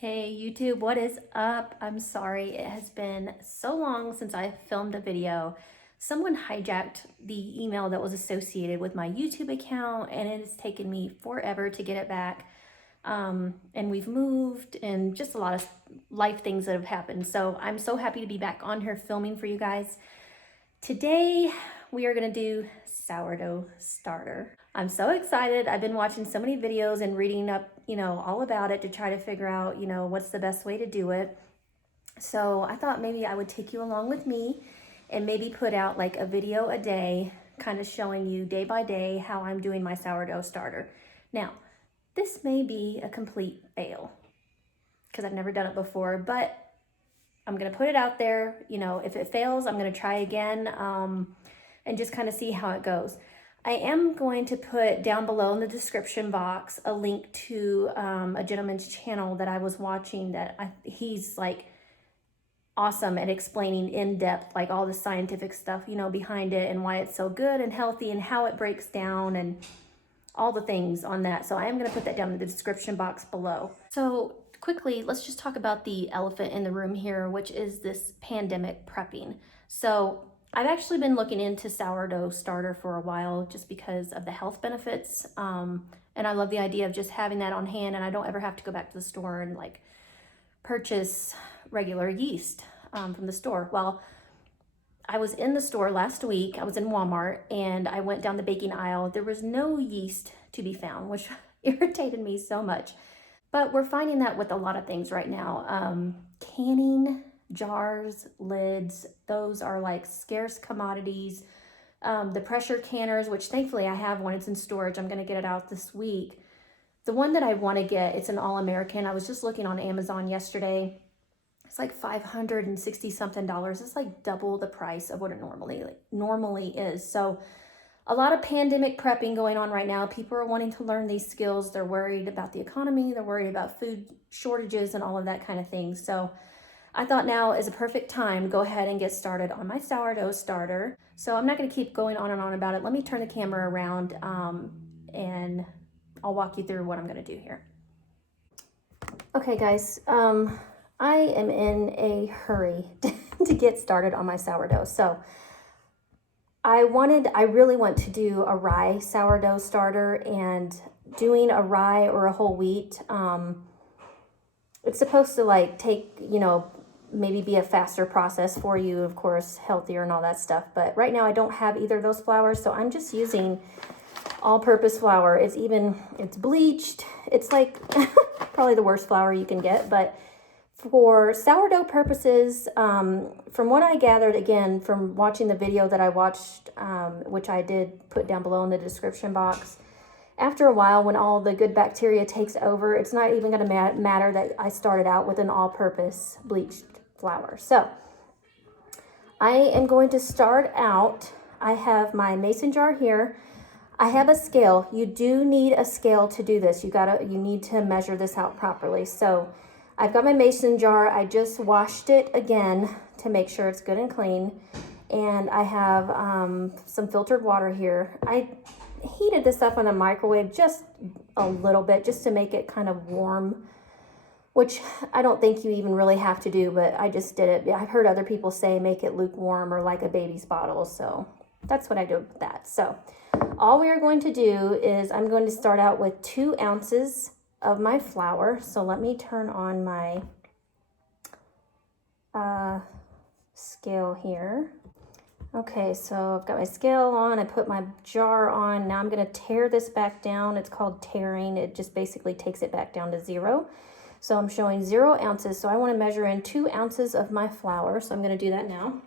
Hey YouTube, what is up? I'm sorry, it has been so long since I filmed a video. Someone hijacked the email that was associated with my YouTube account and it has taken me forever to get it back. And we've moved and just a lot of life things that have happened. So I'm so happy to be back on here filming for you guys. Today, we are gonna do sourdough starter. I'm so excited. I've been watching so many videos and reading up, all about it to try to figure out, what's the best way to do it. So I thought maybe I would take you along with me and maybe put out like a video a day, kind of showing you day by day how I'm doing my sourdough starter. Now, this may be a complete fail because I've never done it before, but I'm gonna put it out there. If it fails, I'm gonna try again and just kind of see how it goes. I am going to put down below in the description box a link to a gentleman's channel that I was watching that he's like awesome at explaining in depth, like all the scientific stuff, behind it and why it's so good and healthy and how it breaks down and all the things on that. So I am going to put that down in the description box below. So quickly, let's just talk about the elephant in the room here, which is this pandemic prepping. So I've actually been looking into sourdough starter for a while just because of the health benefits. And I love the idea of just having that on hand and I don't ever have to go back to the store and like purchase regular yeast from the store. Well, I was in the store last week. I was in Walmart and I went down the baking aisle. There was no yeast to be found, which irritated me so much. But we're finding that with a lot of things right now. Canning, jars, lids, those are like scarce commodities. The pressure canners, which thankfully I have one, it's in storage. I'm gonna get it out this week. The one that I wanna get, it's an all-American. I was just looking on Amazon yesterday. It's like $560 something. It's like double the price of what it normally is. So a lot of pandemic prepping going on right now. People are wanting to learn these skills. They're worried about the economy. They're worried about food shortages and all of that kind of thing. So I thought now is a perfect time to go ahead and get started on my sourdough starter. So I'm not going to keep going on and on about it. Let me turn the camera around and I'll walk you through what I'm going to do here. Okay, guys. I am in a hurry to get started on my sourdough. So I really want to do a rye sourdough starter, and doing a rye or a whole wheat, it's supposed to like take, maybe be a faster process for you, of course, healthier and all that stuff. But right now I don't have either of those flours, so I'm just using all-purpose flour. It's bleached. It's like probably the worst flour you can get, but for sourdough purposes, from what I gathered, again, from watching the video that I watched, which I did put down below in the description box, after a while, when all the good bacteria takes over, it's not even going to matter that I started out with an all-purpose bleached flour. So I am going to start out. I have my mason jar here. I have a scale. You do need a scale to do this. You need to measure this out properly. So I've got my mason jar. I just washed it again to make sure it's good and clean. And I have some filtered water here. I heated this up in a microwave just a little bit just to make it kind of warm, which I don't think you even really have to do, but I just did it. I've heard other people say make it lukewarm or like a baby's bottle, so that's what I do with that. So all we are going to do is I'm going to start out with 2 ounces of my flour. So let me turn on my scale here. Okay, so I've got my scale on. I put my jar on. Now I'm going to tear this back down. It's called tearing. It just basically takes it back down to 0. So I'm showing 0 ounces. So I want to measure in 2 ounces of my flour. So I'm going to do that now.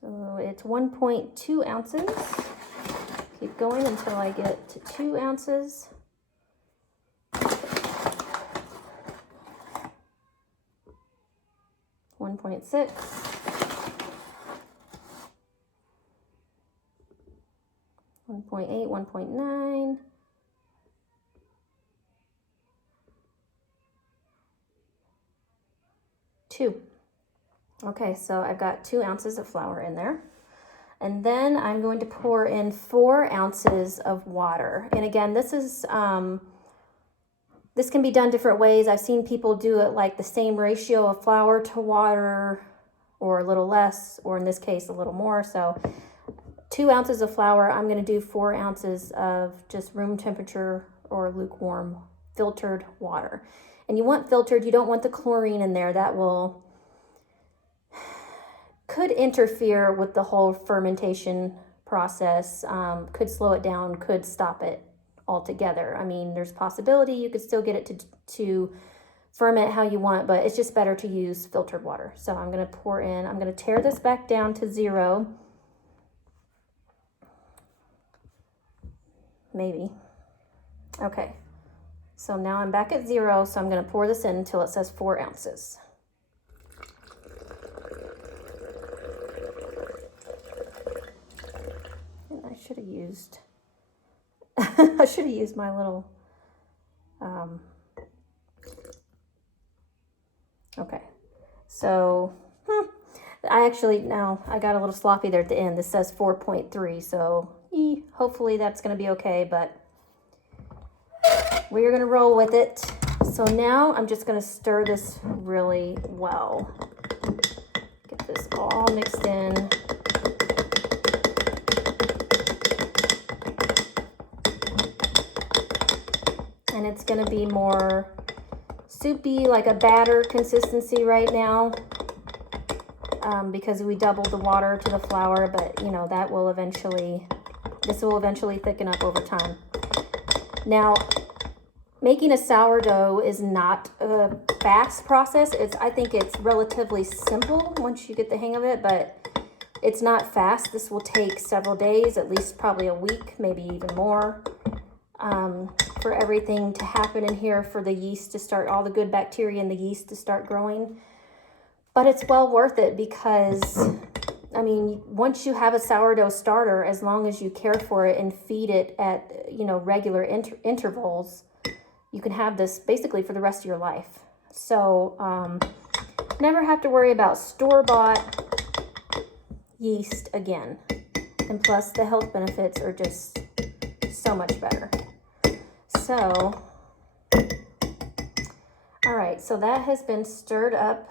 So it's 1.2 ounces. Keep going until I get to 2 ounces. 1.6. 1.8, 1.9. Two. Okay, so I've got 2 ounces of flour in there. And then I'm going to pour in 4 ounces of water. And again, this is this can be done different ways. I've seen people do it like the same ratio of flour to water, or a little less, or in this case, a little more. So 2 ounces of flour, I'm going to do 4 ounces of just room temperature or lukewarm filtered water. And you want filtered, you don't want the chlorine in there. That could interfere with the whole fermentation process, could slow it down, could stop it altogether. I mean, there's possibility you could still get it to ferment how you want, but it's just better to use filtered water. So I'm going to pour in, I'm going to tear this back down to 0. Maybe. Okay. So now I'm back at 0, so I'm going to pour this in until it says 4 ounces. And I should have used, I should have used my little, okay. So, I actually, now I got a little sloppy there at the end. This says 4.3, so hopefully that's going to be okay, but we're going to roll with it. So now I'm just going to stir this really well. Get this all mixed in. And it's going to be more soupy, like a batter consistency right now, because we doubled the water to the flour, but you know, that will eventually, this will eventually thicken up over time. Now, making a sourdough is not a fast process. I think it's relatively simple once you get the hang of it, but it's not fast. This will take several days, at least probably a week, maybe even more, for everything to happen in here, for the yeast to start, all the good bacteria in the yeast to start growing. But it's well worth it because, I mean, once you have a sourdough starter, as long as you care for it and feed it at, you know, regular intervals, you can have this basically for the rest of your life. So never have to worry about store-bought yeast again. And plus the health benefits are just so much better. So, all right, so that has been stirred up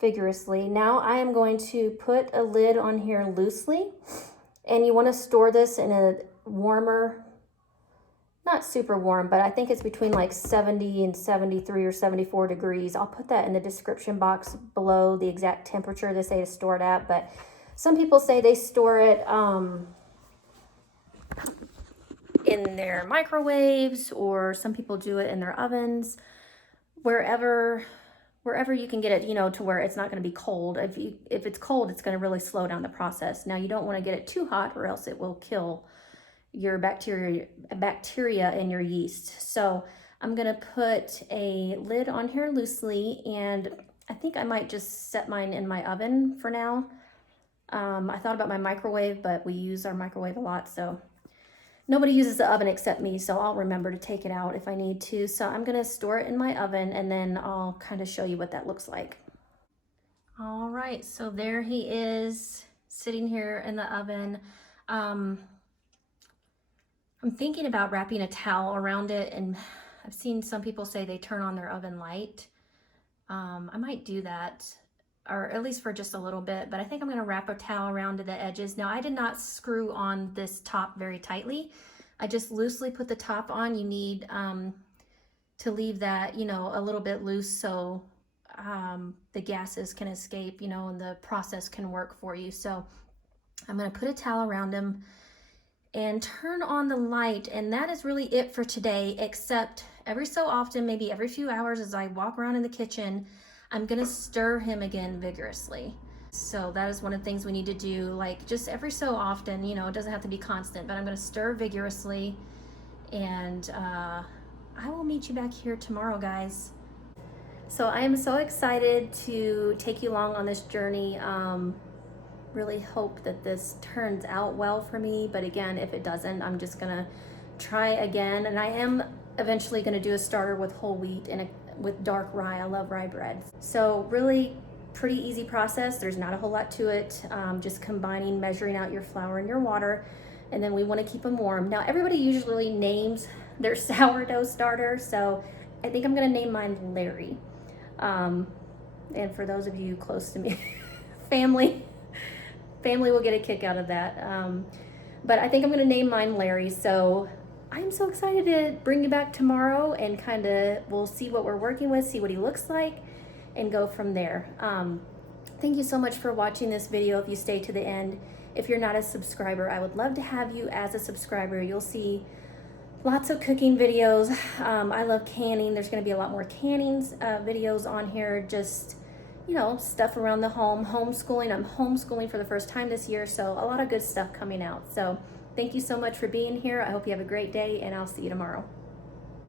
vigorously. Now I am going to put a lid on here loosely, and you want to store this in a warmer, not super warm, but I think it's between like 70 and 73 or 74 degrees. I'll put that in the description box below, the exact temperature they say to store it at, but some people say they store it in their microwaves, or some people do it in their ovens, wherever you can get it, you know, to where it's not going to be cold. If it's cold, it's going to really slow down the process. Now you don't want to get it too hot, or else it will kill your bacteria in your yeast. So I'm going to put a lid on here loosely, and I think I might just set mine in my oven for now. I thought about my microwave, but we use our microwave a lot, so nobody uses the oven except me, so I'll remember to take it out if I need to. So I'm going to store it in my oven, and then I'll kind of show you what that looks like. All right, so there he is sitting here in the oven. I'm thinking about wrapping a towel around it, and I've seen some people say they turn on their oven light. I might do that, or at least for just a little bit, but I think I'm going to wrap a towel around to the edges. Now, I did not screw on this top very tightly. I just loosely put the top on. You need to leave that, you know, a little bit loose so the gases can escape, you know, and the process can work for you. So I'm going to put a towel around him and turn on the light, and that is really it for today, except every so often, maybe every few hours, as I walk around in the kitchen, I'm gonna stir him again vigorously. So that is one of the things we need to do, like just every so often, you know, it doesn't have to be constant, but I'm gonna stir vigorously, and I will meet you back here tomorrow, guys. So I am so excited to take you along on this journey really hope that this turns out well for me. But again, if it doesn't, I'm just gonna try again. And I am eventually gonna do a starter with whole wheat and with dark rye. I love rye bread. So really pretty easy process. There's not a whole lot to it. Just combining, measuring out your flour and your water. And then we wanna keep them warm. Now everybody usually names their sourdough starter. So I think I'm gonna name mine Larry. And for those of you close to me, family will get a kick out of that. But I think I'm gonna name mine Larry. So I'm so excited to bring you back tomorrow and we'll see what we're working with, see what he looks like, and go from there. Thank you so much for watching this video if you stay to the end. If you're not a subscriber, I would love to have you as a subscriber. You'll see lots of cooking videos. I love canning. There's gonna be a lot more canning videos on here, just, you know, stuff around the home, homeschooling. I'm homeschooling for the first time this year, so a lot of good stuff coming out. So thank you so much for being here. I hope you have a great day, and I'll see you tomorrow.